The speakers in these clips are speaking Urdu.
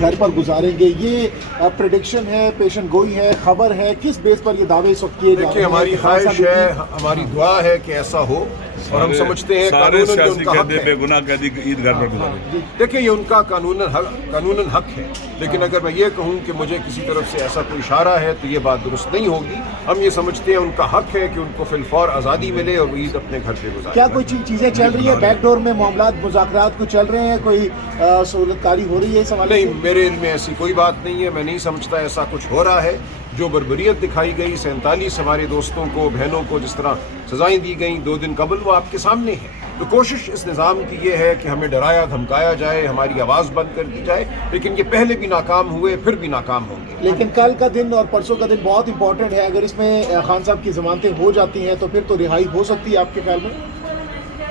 گھر پر گزاریں گے، یہ پریڈکشن ہے، پیشن گوئی ہے، خبر ہے، کس بیس پر یہ دعوے اس وقت کیے جا رہے ہیں؟ دیکھیے ہماری خواہش ہے، ہماری دعا ہے کہ ایسا ہو، اور ہم سمجھتے ہیں قانوناً جو ان کا حق ہے، گناہ قیدی عید گھر پر گزارے. دیکھیں یہ ان کا قانوناً حق ہے، لیکن اگر میں یہ کہوں کہ مجھے کسی طرف سے ایسا کوئی اشارہ ہے تو یہ بات درست نہیں ہوگی. ہم یہ سمجھتے ہیں ان کا حق ہے کہ ان کو فی الفور آزادی ملے اور وہ عید اپنے گھر پہ گزارے. کیا کوئی چیزیں چل رہی ہیں بیک ڈور میں، معاملات مذاکرات کو چل رہے ہیں، کوئی سہولت کاری ہو رہی ہے اس حوالے سے؟ نہیں، میرے علم میں ایسی کوئی بات نہیں ہے. میں نہیں سمجھتا ایسا کچھ ہو رہا ہے. جو بربریت دکھائی گئی 47 ہمارے دوستوں کو، بہنوں کو جس طرح سزائیں دی گئیں 2 دن قبل، وہ آپ کے سامنے ہے. تو کوشش اس نظام کی یہ ہے کہ ہمیں ڈرایا دھمکایا جائے، ہماری آواز بند کر دی جائے، لیکن یہ پہلے بھی ناکام ہوئے، پھر بھی ناکام ہوں گے. لیکن کل کا دن اور پرسوں کا دن بہت امپورٹنٹ ہے. اگر اس میں خان صاحب کی ضمانتیں ہو جاتی ہیں تو پھر تو رہائی ہو سکتی ہے آپ کے خیال میں؟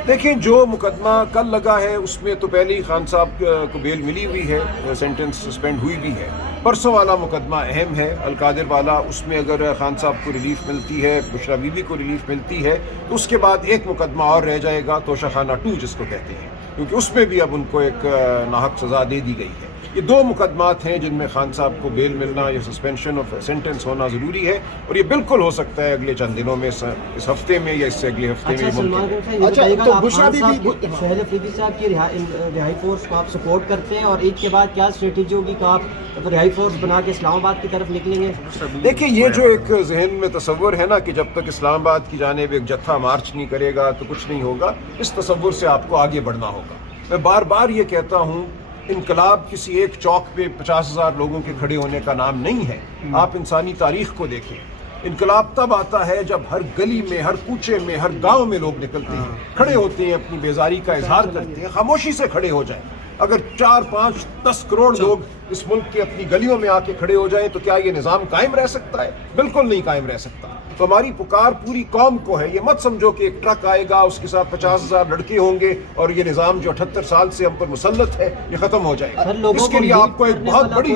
دیکھیں جو مقدمہ کل لگا ہے اس میں تو پہلے ہی خان صاحب کو بیل ملی ہوئی ہے، سینٹنس سسپینڈ ہوئی بھی ہے. پرسوں والا مقدمہ اہم ہے، القادر والا. اس میں اگر خان صاحب کو ریلیف ملتی ہے، بشرا بی بی کو ریلیف ملتی ہے، تو اس کے بعد ایک مقدمہ اور رہ جائے گا، توشہ خانہ 2 جس کو کہتے ہیں، کیونکہ اس میں بھی اب ان کو ایک ناحق سزا دے دی گئی ہے. یہ 2 مقدمات ہیں جن میں خان صاحب کو بیل ملنا یا سسپینشن آف سینٹنس ہونا ضروری ہے، اور یہ بالکل ہو سکتا ہے اگلے چند دنوں میں، اس ہفتے میں یا اس سے اگلے ہفتے میں. تو بشرا بی بی سہیل افریدی صاحب کی رہائی فورس کو آپ سپورٹ کرتے ہیں، اور عید کے بعد کیا اسٹریٹجی ہوگی کہ آپ رہائی فورس بنا کے اسلام آباد کی طرف نکلیں گے؟ دیکھیں یہ جو ایک ذہن میں تصور ہے نا کہ جب تک اسلام آباد کی جانب ایک جتھا مارچ نہیں کرے گا تو کچھ نہیں ہوگا، اس تصور سے آپ کو آگے بڑھنا ہوگا. میں بار بار یہ کہتا ہوں، انقلاب کسی ایک چوک پہ 50,000 لوگوں کے کھڑے ہونے کا نام نہیں ہے. آپ انسانی تاریخ کو دیکھیں، انقلاب تب آتا ہے جب ہر گلی میں، ہر کوچے میں، ہر گاؤں میں لوگ نکلتے ہیں، کھڑے ہوتے ہیں، اپنی بیزاری کا اظہار کرتے ہیں، خاموشی سے کھڑے ہو جائیں. اگر 4 5 10 کروڑ لوگ اس ملک کے اپنی گلیوں میں آ کے کھڑے ہو جائیں تو کیا یہ نظام قائم رہ سکتا ہے؟ بالکل نہیں قائم رہ سکتا. تو ہماری پکار پوری قوم کو ہے. یہ مت سمجھو کہ ایک ٹرک آئے گا، اس کے ساتھ 50,000 لڑکے ہوں گے اور یہ نظام جو 78 سال سے ہم پر مسلط ہے یہ ختم ہو جائے گا. اس کے لیے آپ کو ایک بہت بڑی،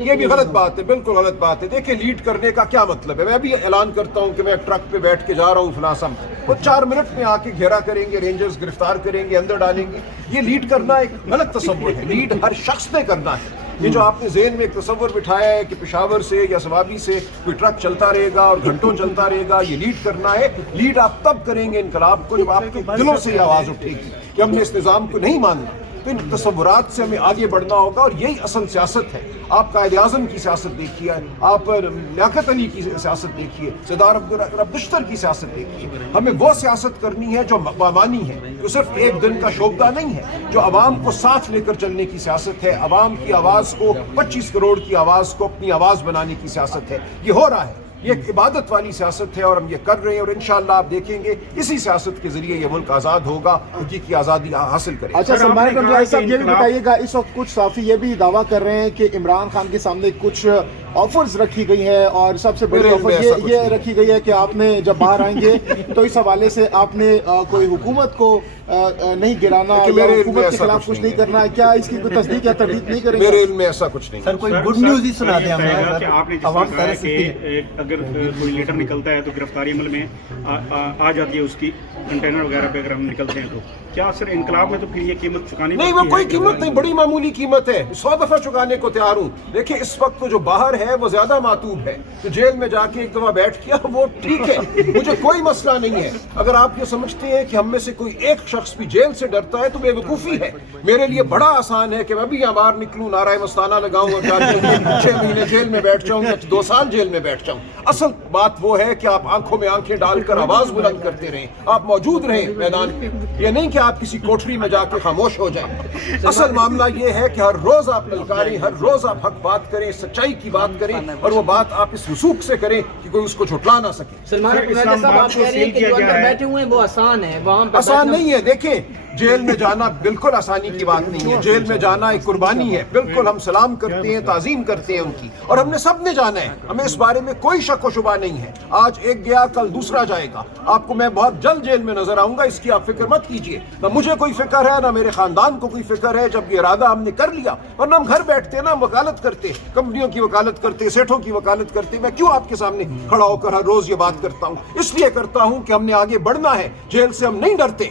یہ بھی غلط بات ہے، بالکل غلط بات ہے. دیکھیں لیڈ کرنے کا کیا مطلب ہے؟ میں بھی اعلان کرتا ہوں کہ میں ٹرک پہ بیٹھ کے جا رہا ہوں فلاں سمت، وہ 4 منٹ میں آ کے گھیرا کریں گے، رینجرز گرفتار کریں گے، اندر ڈالیں گے. یہ لیڈ کرنا ایک غلط تصور ہے. لیڈ ہر شخص نے کرنا ہے. یہ جو آپ نے ذہن میں ایک تصور بٹھایا ہے کہ پشاور سے یا سوابی سے کوئی ٹرک چلتا رہے گا اور گھنٹوں چلتا رہے گا، یہ لیڈ کرنا ہے. لیڈ آپ تب کریں گے انقلاب کو جب آپ کے دلوں سے یہ آواز اٹھے گی کہ ہم نے اس نظام کو نہیں ماننا. تو ان تصورات سے ہمیں آگے بڑھنا ہوگا، اور یہی اصل سیاست ہے. آپ قائد اعظم کی سیاست دیکھیے، آپ لیاقت علی کی سیاست دیکھیے، سردار عبدالرشید کی سیاست دیکھیے. ہمیں وہ سیاست کرنی ہے جو بامانی ہے، جو صرف ایک دن کا شوبدہ نہیں ہے، جو عوام کو ساتھ لے کر چلنے کی سیاست ہے، عوام کی آواز کو، 25 کروڑ کی آواز کو اپنی آواز بنانے کی سیاست ہے. یہ ہو رہا ہے، یہ ایک عبادت والی سیاست ہے، اور ہم یہ کر رہے ہیں، اور انشاءاللہ آپ دیکھیں گے اسی سیاست کے ذریعے یہ ملک آزاد ہوگا، حقیقی آزادی حاصل کرے گا. اچھا سلمان رمضان صاحب یہ بھی بتائیے گا، اس وقت کچھ صحافی یہ بھی دعویٰ کر رہے ہیں کہ عمران خان کے سامنے کچھ آفرز رکھی گئی ہیں، اور سب سے بڑی آفر یہ رکھی گئی ہے کہ آپ نے جب باہر آئیں گے تو اس حوالے سے آپ نے کوئی حکومت کو نہیں گرانا یا حکومت کے خلاف کچھ نہیں کرنا ہے. کیا اس کی کوئی تصدیق یا تردید نہیں کریں گے؟ میرے علم میں ایسا کچھ نہیں. سر کوئی گڈ نیوز ہی سنا دیں ہمیں. آپ نے جس طرح کہا کہ اگر کوئی لیٹر نکلتا ہے تو گرفتاری عمل میں آ جاتی ہے اس کی، کنٹینر وغیرہ پہ اگر ہم نکلتے ہیں تو کیا صرف انقلاب میں تو پھر یہ قیمت چکانی نہیں؟ وہ کوئی قیمت نہیں، بڑی معمولی قیمت ہے، 100 دفعہ چکانے کو تیار ہوں. دیکھیں اس وقت تو جو باہر ہے وہ زیادہ معتوب ہے، تو جیل میں جا کے ایک دفعہ بیٹھ کیا وہ ٹھیک ہے، مجھے کوئی مسئلہ نہیں ہے. اگر آپ یہ سمجھتے ہیں کہ ہم میں سے کوئی ایک شخص بھی جیل سے ڈرتا ہے تو بے وقوفی ہے. میرے لیے بڑا آسان ہے کہ میں بھی یہاں باہر نکلوں، نعرہ مستانہ لگاؤں اور 6 مہینے جیل میں بیٹھ جاؤں یا 2 سال جیل میں بیٹھ جاؤں. اصل بات وہ ہے کہ آپ آنکھوں میں آنکھیں ڈال کر آواز بلند کرتے رہیں، آپ موجود رہیں میدان میں. یہ نہیں کہ آپ کسی کوٹری میں جا کے خاموش ہو جائیں. اصل معاملہ یہ ہے کہ ہر روز آپ للکاریں، ہر روز آپ حق بات کریں، سچائی کی بات کریں، اور وہ بات آپ اس رسوخ سے کریں کہ کوئی اس کو جھٹلا نہ سکے. سلمان صاحب آپ کہہ رہے ہیں کہ جو اندر بیٹھے ہوئے ہیں وہ آسان ہے، وہاں آسان نہیں ہے. دیکھیں جیل میں جانا بالکل آسانی کی بات نہیں ہے. جیل میں جانا ایک قربانی ہے. بالکل ہم سلام کرتے ہیں، تعظیم کرتے ہیں ان کی، اور ہم نے سب نے جانا ہے. ہمیں اس بارے میں کوئی شک و شبہ نہیں ہے. آج ایک گیا کل دوسرا جائے گا. آپ کو میں بہت جلد جیل میں نظر آؤں گا، اس کی آپ فکر مت کیجیے. نہ مجھے کوئی فکر ہے، نہ میرے خاندان کو کوئی فکر ہے. جب یہ ارادہ ہم نے کر لیا، ورنہ ہم گھر بیٹھتے نا، وکالت کرتے، کمپنیوں کی وکالت کرتے، سیٹھوں کی وکالت کرتے. میں کیوں آپ کے سامنے کھڑا ہو کر ہر روز یہ بات کرتا ہوں؟ اس لیے کرتا ہوں کہ ہم نے آگے بڑھنا ہے. جیل سے ہم نہیں ڈرتے.